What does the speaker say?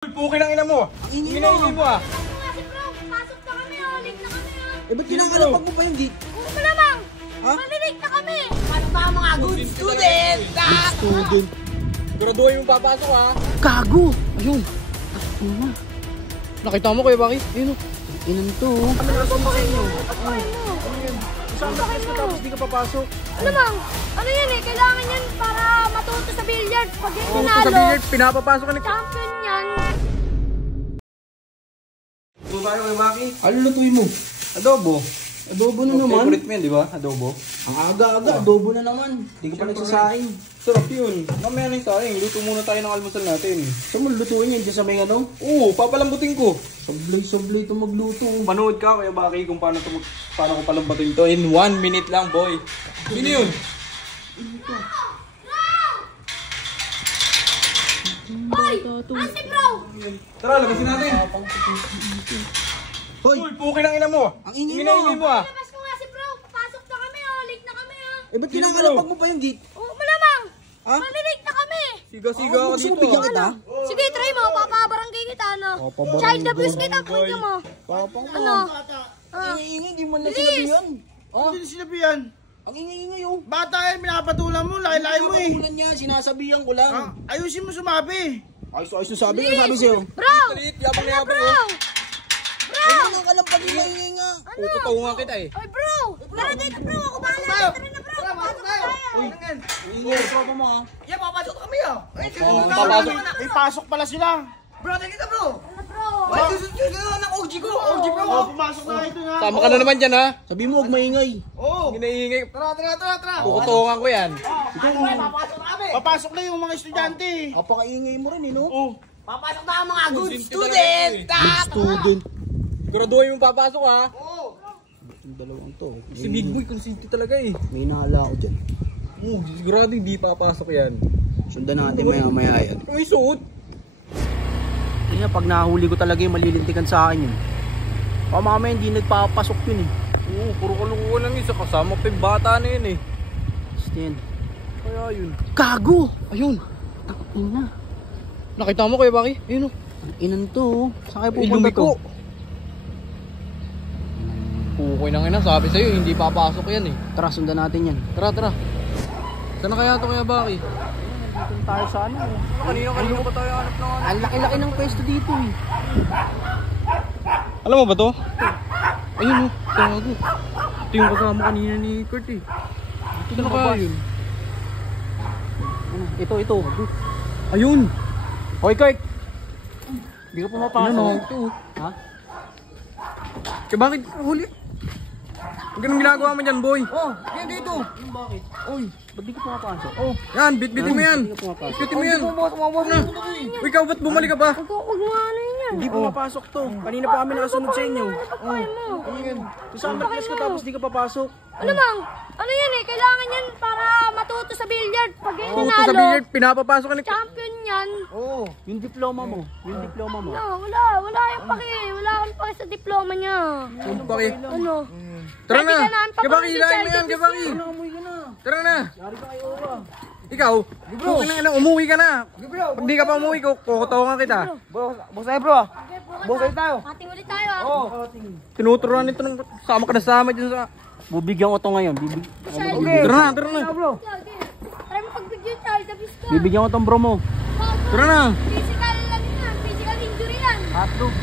Puki ng ina mo. Ingay mo ah. Kasi bro, pasok na kami oh. Late na kami oh. Eh ba't kinakalapag mo pa yung gate? Kung malamang, malilate na kami. Paano ba mga good student? Student. Siguraduhin yung papasok ha. Gago! Ayun. Ano? Nakita mo Kuya Baki? Ayun o. Inan to. Ano ba kayo mo? Pagkain mo. Isang beses ka tapos di ka papasok. Alamang, ano yan eh, kailangan yan para matuto sa billiards. Pag yung Sa nanalo, billiard, pinapapasok ka ni... champion yan. Ano tayo Kuya Baki? Ano lutuin mo? Adobo. Adobo na naman. Favorite mo yan, di ba? Adobo. Ang aga-aga, adobo na naman. Hindi ka pa nagsasaing. Sarap yun. Mamaya na yung saing. Luto muna tayo ng almusal natin. Saan mo lutuin yan? Diyan sa may ano? Oo, papalambutin ko. Sablay ito magluto. Panood ka Kuya Baki kung paano ko palambutin to in 1 minute lang boy. Sino yun? Hoy! Ante bro! Tara, labasin natin. Hoy! Uy, puki ng ina mo. Ang ingay Ingay mo. mo ah. Labas ko nga si bro, papasok na kami oh. Late na kami oh. Eh ba't kinakalapag mo pa yung gate? Oh, malamang, Ha? malilate na kami. Siga-siga ka Gusto mo dito. bigyan kita? Sige, try mo, papabarangay kita ano. Papabarangay. Child abuse kita, punya mo. Papang mo. Ano? Ingay-ingay, di man na Bilis. sinabihan. Hindi sinabihan. Ang ingay-ingay oh. Bata yan, pinapatulan mo, laki-laki mo eh. Pinapakulan niya, sinasabihan ko lang. Ayusin mo sumabi. Ayos na sabi ko, sabi sa'yo. Bro! Talit, yabang na Ano yabang bro? oh. Ano nang kalampag yung ingay nga? Kukutawan kita eh. Oy bro! Tara dito bro, ako bahala. Tara na bro, pasok tayo. Ingay, tropa mo ah. Yan, papasok kami ah. Papasok. May pasok pala sila. Bro, kita bro. Ano bro? Ay, susunod ka ng OG ko. OG bro. Pumasok na ito nga. Tama ka na naman dyan ha. Sabi mo, huwag maingay. Oo. Ginaingay. Tara. Kukutawan ko yan. Papasok na kami. Papasok na yung mga estudyante. Apakaingay mo rin eh, no? Oo. Papasok na ang mga good student. Student. Siguraduhin yung papasok ha. Oo. Yung dalawang to. Si Big Boy konsente talaga eh. May nahala ako dyan. Sigurado hindi papasok yan. Sundan natin maya-maya yan. May suot. Kaya pag nahuli ko talaga yung malilintikan sa akin yun. O mamaya hindi nagpapasok yun eh. Oo, puro kalukuhan lang isa. Kasama pa yung bata na yun eh. Basta yan. Kaya yun. Gago! Ayun! Ina. Nakita mo Kuya Baki? Ayun o. Inan to oh. Saan kayo pupunta to? Pukoy nang ina. Sabi sa'yo hindi papasok yan eh. Tara, sundan natin yan. Tara. Saan na kaya ito Kuya Baki? Dito tayo sa ano eh. Kanina pa tayo hanap ng ano. Ang laki-laki ng pwesto dito eh. Alam mo ba to? Ayun o. Gago. Ito yung kasama kanina ni Kurt eh. Ito na kaya yun. Ano? Ito. Ayun. Hoy Kurt. Hindi ka pumapasok. Ano ito? Ha? Kaya bakit huli? Huwag ganun ginagawa mo dyan boy. Oh, yan dito. Yung bakit? Oy, ba't di ka pumapasok? Oh, yan, bitbitin mo yan. Hindi ka pumapasok. Bitbitin mo yan. Uy, ikaw ba't bumalik ka ba? Huwag mo ano yan. Hindi pumapasok to. Kanina pa kami nakasunod sa inyo. Pagkain mo. Kasama class ko tapos di ka papasok. Ano mang? Ano yan eh, kailangan yan para matuto sa billiard. Pag yung Puto sa nanalo, billiard, pinapapasok ka ni... champion yan. Oo, yung diploma mo. No, wala yung paki. Wala kang paki sa diploma niya. Yung paki. Ano? Tara na. Pwede ka na, ang Kabaki, papalit hilahin mo sa yan, LWC. kabaki. Amoy ka na. Tara na. Yari ka kay Ora. Ikaw, puto na, umuwi ka na. Pag di ka pa umuwi, kukutawan kita. Boss tayo bro. Boss tayo. Ating ulit tayo ah. Oo. Tinuturuan nito ng sama ka na sama dyan sa... Bibigyan ko to ngayon. Okay. Tara na. Bro. Try mo pagbigyan tayo sa biska. Bibigyan ko tong bro mo. Tara na. Physical lang yan. Physical injury yan. Hotdog.